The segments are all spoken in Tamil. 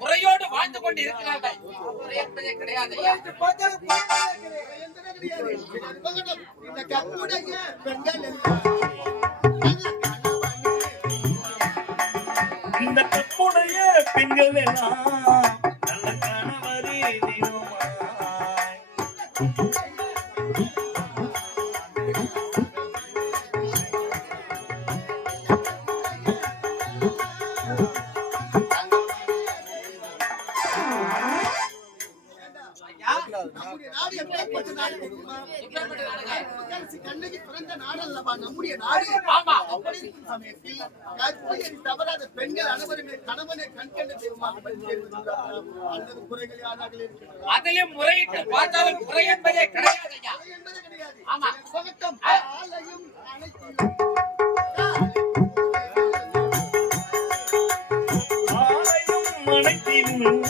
உரையோடு வாழ்ந்து கொண்டு இருக்கிறார்கள் என்பதே கிடையாது இந்த கற்புடைய பெண்கள் எல்லாம் நல்ல இந்த கற்புடைய பெண்கள் எல்லாம் நல்ல கணவரே தினமாய். எப்பேற்பட்ட பிறந்த நாடு அல்லவா நம்முடைய நாடு அப்படி இருக்கும் சமயத்தில் தவறாத பெண்கள் அனைவருமே கணவனை கண்கண்ட தெய்வமாக அல்லது குறைகள் யாராக அதிலும் முறையிட்டு பார்த்தாலும் முறை என்பதே கிடையாது ஐயா கிடையாது ஆமா. ஆலயம் அனைத்திலும்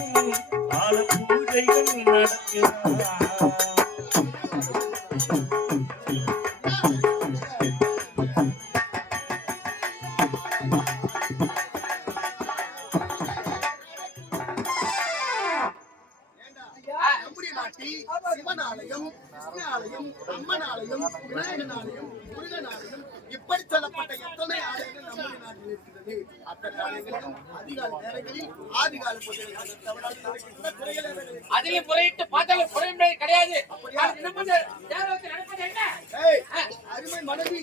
ஆல பூஜைகள் நடக்கிறார் இப்படி சொல்லப்பட்ட எத்தனை ஆலயங்கள் நம்முடைய நாட்டில் இருக்கிறது? அத்தனை ஆலயங்களிலும் அதிகால நேரங்களில் ஆதிகால. அதிலும் முறையிட்டு பார்த்தாலும் குறை என்பதே கிடையாது நடப்பது என்ன? அருமை மனைவி.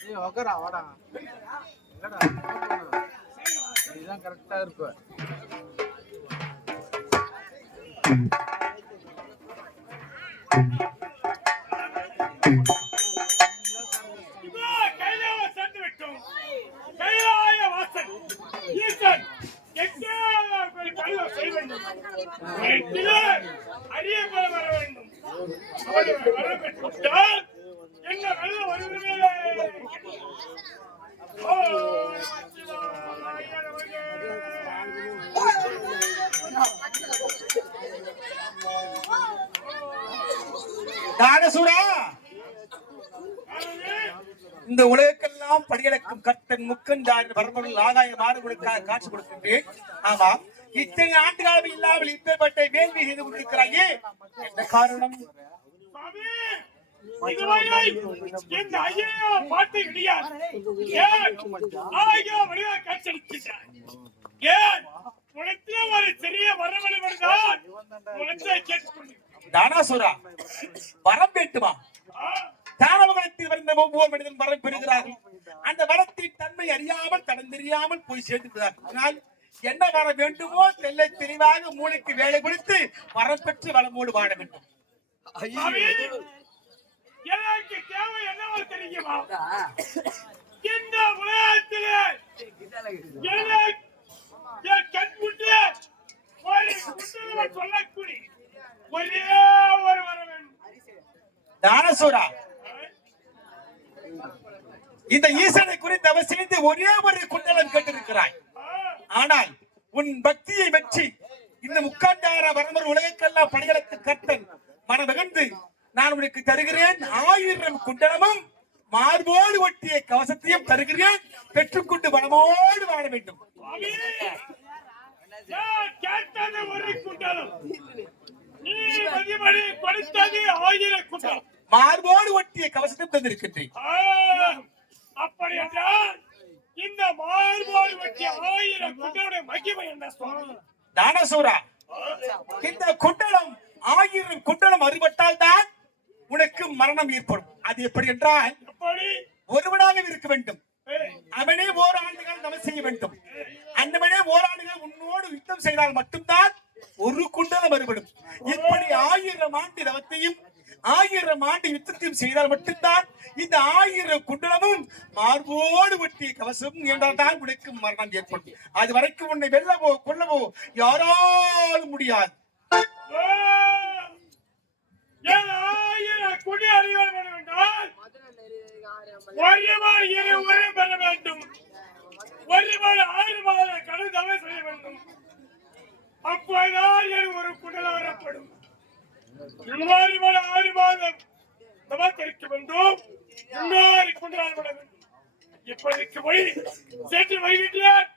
ஏய் உக்காரா வாடா. இல்லடா இதுதான் கரெக்டா இருப்ப இதோ கைலாய சென்று வேண்டும். வர வேண்டும். அப்படி தானசுரா இந்த உலகெல்லாம் படியளக்கும் கர்த்தன் முக்கன் ஜாதி பரம்பொருள் ஆதாய மாறுபடுக்காக காட்சி கொடுக்கின்றேன். ஆமா இத்தனை ஆண்டு காலம் இல்லாமல் இப்பேற்பட்ட வேள்வி செய்து கொண்டிருக்கிறாயே. என்ன காரணம்? பாட்டு கிடையாது. ஏன் ஆகிய ஒரு சிறிய வரவழி வந்தால் உனக்கே தானாசுரா வரம் வேண்டுமா? ஆ, தானவகத்தில் வந்த ஒவ்வொரு மனிதன் வரம் பெறுகிறார்கள் அந்த வரத்தின் தன்மை அறியாமல் தடம் தெரியாமல் போய் சேர்ந்துக்கிறார்கள் ஆனால் என்ன வரம் வேண்டுமோ தெல்லை தெளிவாக மூளைக்கு வேலை கொடுத்து வரம் பெற்று வளமோடு வாழ வேண்டும். எனக்கு தேவை என்னவோ தெரியுமா? இந்த உலகத்திலே எனக்கு என் கண் முன்னே ஒரு புத்தகம் சொல்லக்கூடிய ஒரே ஒரு வர வேண்டும் தானசுரா இந்த ஈசனை குறித்து அவசியத்தை ஒரே ஒரு குண்டலம் கேட்டிருக்கிறாய். ஆனால் உன் பக்தியை வெற்றி இந்த முக்காண்டார வரமர் உலகக்கெல்லாம் படைகளுக்கு கர்த்தன் மனமகிழ்ந்து நான் உனக்கு தருகிறேன் ஆயிரம் குண்டலமும் மார்போடு ஒட்டிய கவசத்தையும் தருகிறேன். பெற்றுக்கொண்டு வனமோடு வாழ வேண்டும் சுவாமி, நான் கேட்டது ஒரு குண்டலம் நீ மதிமணி கொடுத்தது ஆயிரம் குண்டலம் மார்போடு ஒட்டிய கவசத்தையும் தந்திருக்கின்றேன். அப்படி என்றால் இந்த மார்போடு வச்சிய ஆயிரம் குண்டலுடைய மகிமை என்ன சுவாமி? தானசூரா இந்த குண்டலம் ஆயிரம் குண்டலம் அறிபட்டால் தான் உனக்கு மரணம் ஏற்படும். அது எப்படி என்றால் ஒருவனாக இருக்க வேண்டும். அவனே ஓராண்டுகள் தவம் செய்ய வேண்டும். அந்தவனே ஓராண்டுகள் உன்னோடு யுத்தம் செய்தால் மட்டும்தான் ஒரு குண்டலம் வருபடும் இப்படி ஆயிரம் ஆண்டு தவத்தையும் ஆயிரம் ஆண்டு யுத்தத்தையும் செய்தால் மட்டும்தான் இந்த ஆயிரம் குண்டலமும் மார்போடு ஒட்டிய கவசம் என்றால் தான் உனக்கு மரணம் ஏற்படும். அது வரைக்கும் உன்னை வெல்லவோ கொல்லவோ யாராலும் முடியாது. ஆ, என் பண்ண வேண்டும். வேண்டும். அப்போதான் ஒரு குடல் வரப்படும். இன்னொரு மாத ஆறு மாதம் தவத்திற்கு வேண்டும் இன்னொரு கொண்டாட வேண்டும் இப்போதைக்கு போய் சென்று வருகின்றேன்